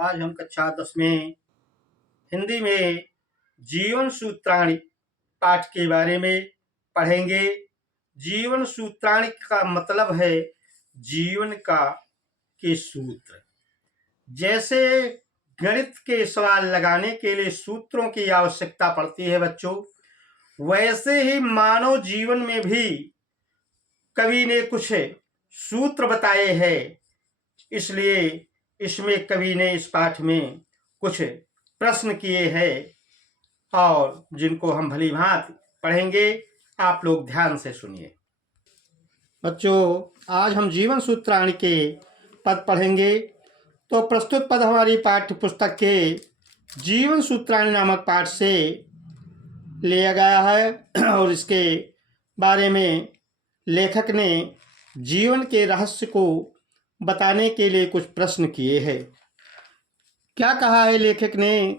आज हम कक्षा 10 में हिंदी में जीवन सूत्राणि पाठ के बारे में पढ़ेंगे। जीवन सूत्राणि का मतलब है जीवन के सूत्र। जैसे गणित के सवाल लगाने के लिए सूत्रों की आवश्यकता पड़ती है बच्चों, वैसे ही मानव जीवन में भी कवि ने कुछ सूत्र बताए हैं। इसलिए इसमें कवि ने इस पाठ में कुछ प्रश्न किए हैं और जिनको हम भली भांति पढ़ेंगे। आप लोग ध्यान से सुनिए। बच्चों, आज हम जीवन सूत्राणि के पद पढ़ेंगे। तो प्रस्तुत पद हमारी पाठ्य पुस्तक के जीवन सूत्राणि नामक पाठ से लिया गया है और इसके बारे में लेखक ने जीवन के रहस्य को बताने के लिए कुछ प्रश्न किए हैं। क्या कहा है लेखक ने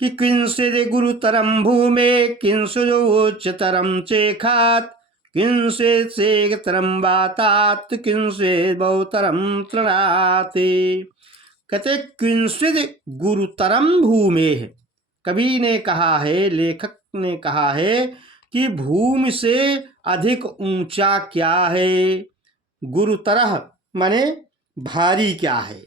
कि किंचिद गुरुतरम भूमे किंचिदोच्चतरम चेखात किंचिद सेगतरम वातात किंचिद बहुतरम तृणाति। कहते किंचिद गुरुतरम भूमे, कवि ने कहा है, लेखक ने कहा है कि भूमि से अधिक ऊंचा क्या है। गुरुतरह माने भारी क्या है,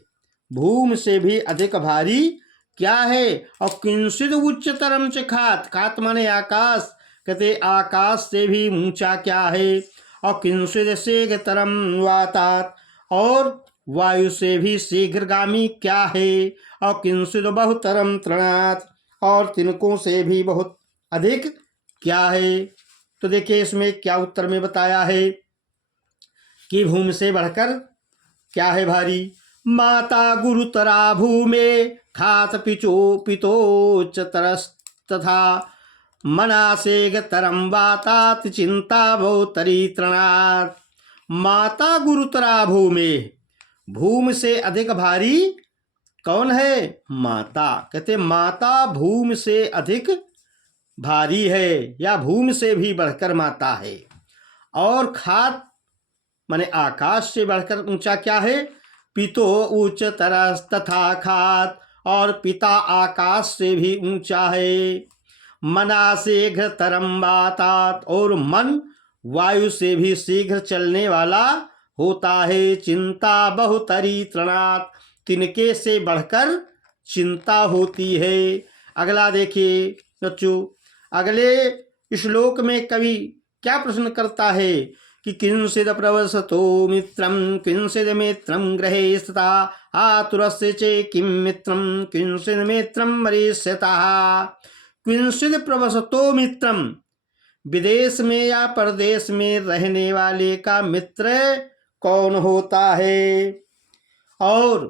भूमि से भी अधिक भारी क्या है। और किंचिद उच्चतरम च खात, खात माने आकाश, कहते आकाश से भी ऊंचा क्या है। और किंचिद शीघ्रतरम वातात, और वायु से भी शीघ्रगामी क्या है। और किंचिद बहुतरम तृणात्, और तिनकों से भी बहुत अधिक क्या है। तो देखिए इसमें क्या उत्तर में बताया है कि भूमि से बढ़कर क्या है भारी। माता गुरुतरा भूमे खात पितोच्चतरस्तथा मनासेगतरम वातात चिंता बहुतरी तृणात्। माता गुरुतरा भूमे, भूमि से अधिक भारी कौन है? माता। कहते माता भूमि से अधिक भारी है या भूमि से भी बढ़कर माता है। और खात माने आकाश से बढ़कर ऊंचा क्या है। पितो उच्चतरस तथा खात, और पिता आकाश से भी ऊंचा है। मना शीघ्रतरम वातात, और मन वायु से भी शीघ्र चलने वाला होता है। चिंता बहुतरी तृणात्, तिनके से बढ़कर चिंता होती है। अगला देखिए बच्चों, अगले श्लोक में कवि क्या प्रश्न करता है कि किंचिद प्रवसतो मित्रम किंचिद मित्रम गृहे स्थिता आतुरस्य चे किम मित्रम किंचिद मित्रम मरीष्यतः। किंचिद प्रवसतो मित्रम, विदेश में या परदेश में रहने वाले का मित्र कौन होता है। और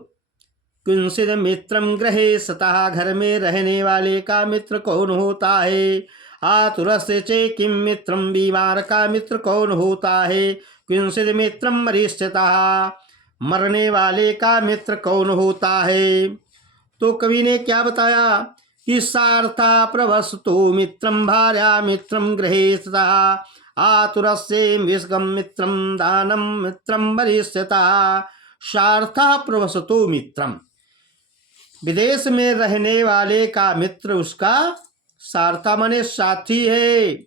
किंचिद मित्रम गृहे स्थितः, घर में रहने वाले का मित्र कौन होता है। आतुरस्य चे किम मित्रम, बीमार का मित्र कौन होता है। किंचिद मित्रम मरीष्यतः, मरने वाले का मित्र कौन होता है। तो कवि ने क्या बताया कि सार्था प्रवसतो मित्रम भार्या मित्रम गृहे स्थितः आतुरस्य विषगम मित्रम दानम मित्रम मरीष्यतः। सार्था प्रवसतो मित्रम, विदेश में रहने वाले का मित्र उसका सार्था माने साथी है।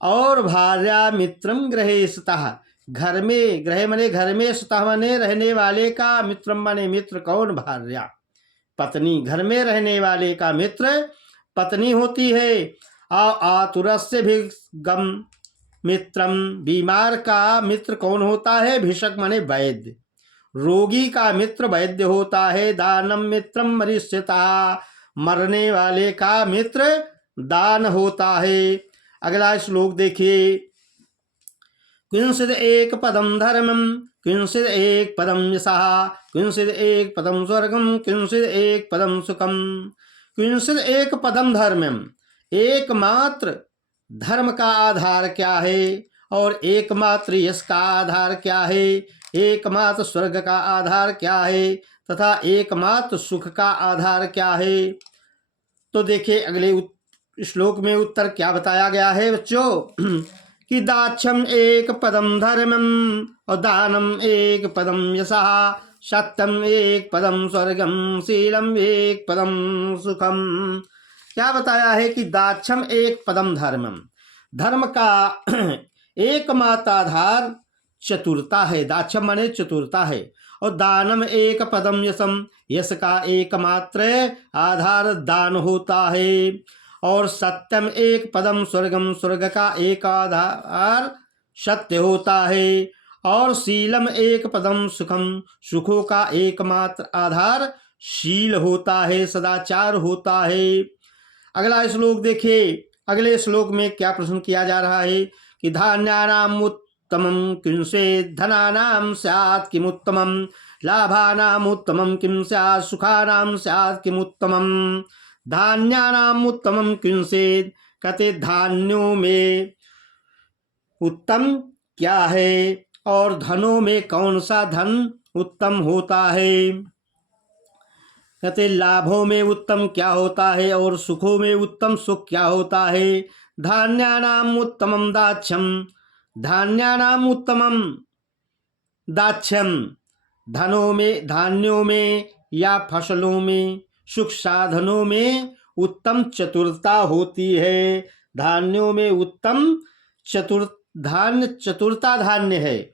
और भार्या मित्रम गृहे स्थितः, घर में, गृह माने घर में, स्थितः माने रहने वाले का, मित्रम माने मित्र कौन, भार्या पत्नी, घर में रहने वाले का मित्र पत्नी होती है। आतुरस्य भिषगम मित्रम, बीमार का मित्र कौन होता है। भिषक माने वैद्य, रोगी का मित्र वैद्य होता है। दानम मित्रम मरीष्यतः, मरने वाले का मित्र दान होता है। अगला श्लोक देखिए, किंचिद एक पदम धर्मम किंचिद एक पदम यशः किंचिद एक पदम स्वर्गम किंचिद एक पदम सुखम। किंचिद एक पदम धर्मम, एकमात्र धर्म का आधार क्या है। और एकमात्र यश का आधार क्या है। एकमात्र स्वर्ग का आधार क्या है, तथा एकमात्र सुख का आधार क्या है। तो देखिए अगले श्लोक में उत्तर क्या बताया गया है बच्चों कि दाक्षम एक पदम धर्मम और दानम एक पदम यशः सत्यम एक पदम स्वर्गम शीलम एक पदम सुखम। क्या बताया है कि दाक्षम एक पदम धर्मम, धर्म का एकमात्र आधार चतुरता है। दाक्षम माने चतुरता है। और दानम एक पदम यशम, यश का एकमात्र आधार दान होता है। और सत्यम एक पदम स्वर्गम, स्वर्ग का एक आधार सत्य होता है। और शीलम एक पदम सुखम, सुखों का एकमात्र आधार शील होता है, सदाचार होता है। अगला श्लोक देखिए। अगले श्लोक में क्या प्रश्न किया जा रहा है कि धान्यानाम उत्तमं किंसेत् धनानां स्यात् किमुत्तमं, लाभानाम उत्तमं किं स्यात् सुखानां स्यात् किमुत्तमं। धान्यानाम उत्तमं किंसेत्, कहते धान्यों में उत्तम क्या है और धनों में कौन सा धन उत्तम होता है। कहते लाभों में उत्तम क्या होता है और सुखों में उत्तम सुख क्या होता है। धान्यानाम उत्तमम दाक्ष्यम, धान्यानाम उत्तमम दाक्ष्यम, धनों में धान्यों में या फसलों में सुख साधनों में उत्तम चतुरता होती है। धान्यों में उत्तम धान्य चतुरता धान्य है।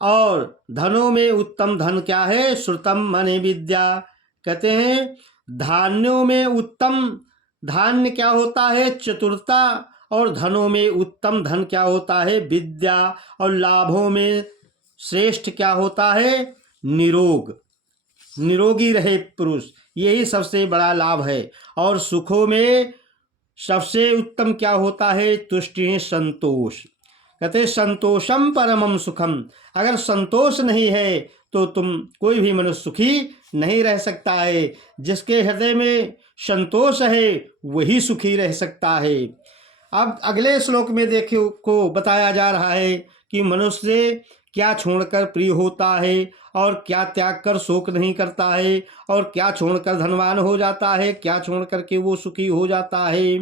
और धनों में उत्तम धन क्या है, श्रुतम माने विद्या। कहते हैं धान्यों में उत्तम धान्य क्या होता है, चतुरता। और धनों में उत्तम धन क्या होता है, विद्या। और लाभों में श्रेष्ठ क्या होता है, निरोग, निरोगी रहे पुरुष, यही सबसे बड़ा लाभ है। और सुखों में सबसे उत्तम क्या होता है, तुष्टि, संतोष। कहते संतोषम परमम सुखम, अगर संतोष नहीं है तो तुम कोई भी मनुष्य सुखी नहीं रह सकता है। जिसके हृदय में संतोष है वही सुखी रह सकता है। अब अगले श्लोक में देखो को बताया जा रहा है कि मनुष्य क्या छोड़कर प्रिय होता है और क्या त्याग कर शोक नहीं करता है, और क्या छोड़कर धनवान हो जाता है, क्या छोड़कर के वो सुखी हो जाता है।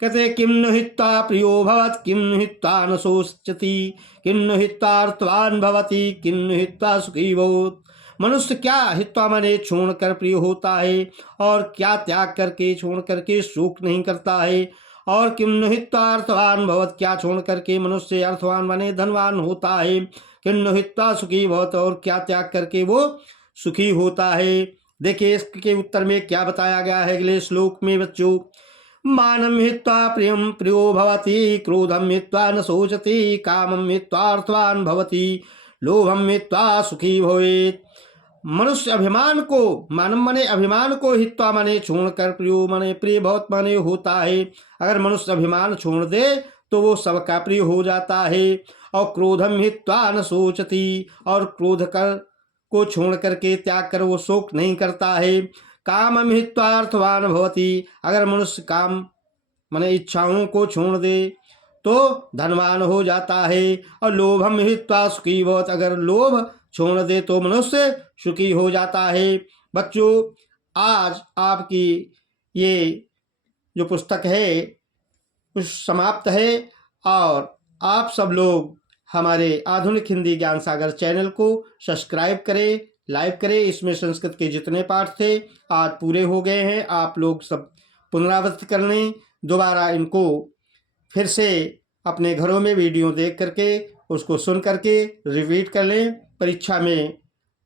कहते किम नु हित्वा प्रियो भवत्, किम नु हित्वा न शोचति, किम नु हित्वा अर्थवान भवति, किम नु हित्वा सुखी भवति। मनुष्य क्या हित्वा माने छोड़कर प्रिय होता है और क्या त्याग करके छोड़ करके शोक नहीं करता है। और किम नु हित्वा अर्थवान भवत्, क्या छोड़ करके मनुष्य अर्थवान माने धनवान होता है। किम नु हित्वा सुखी भवत्, और क्या त्याग करके वो सुखी होता है। देखिए इसके उत्तर में क्या बताया गया है अगले श्लोक में बच्चों। मानम हित्वा प्रियम प्रियो भवति, क्रोधम हित्वा न शोचति, कामम हित्वा अर्थवान भवति, लोभम हित्वा सुखी भवेत्। मनुष्य अभिमान को, मानम माने अभिमान को, हित्वा माने छोड़कर, प्रियो माने प्रिय, भवत माने होता है। अगर मनुष्य अभिमान छोड़ दे तो वो सबका प्रिय हो जाता है। और क्रोधम हित्वा न शोचति, और क्रोध कर को छोड़ करके त्याग कर वो शोक नहीं करता है। कामम हित्वा अर्थवान भवति, अगर मनुष्य काम माने इच्छाओं को छोड़ दे तो धनवान हो जाता है। और लोभम हित्वा सुखी भवति, अगर लोभ छोड़ दे तो मनुष्य सुखी हो जाता है। बच्चों आज आपकी ये जो पुस्तक है कुछ समाप्त है। और आप सब लोग हमारे आधुनिक हिंदी ज्ञान सागर चैनल को सब्सक्राइब करें, लाइक करें। इसमें संस्कृत के जितने पाठ थे आज पूरे हो गए हैं। आप लोग सब पुनरावृत्ति कर लें, दोबारा इनको फिर से अपने घरों में वीडियो देख करके उसको सुन करके रिपीट कर लें। परीक्षा में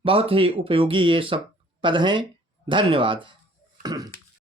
बहुत ही उपयोगी ये सब पद हैं। धन्यवाद।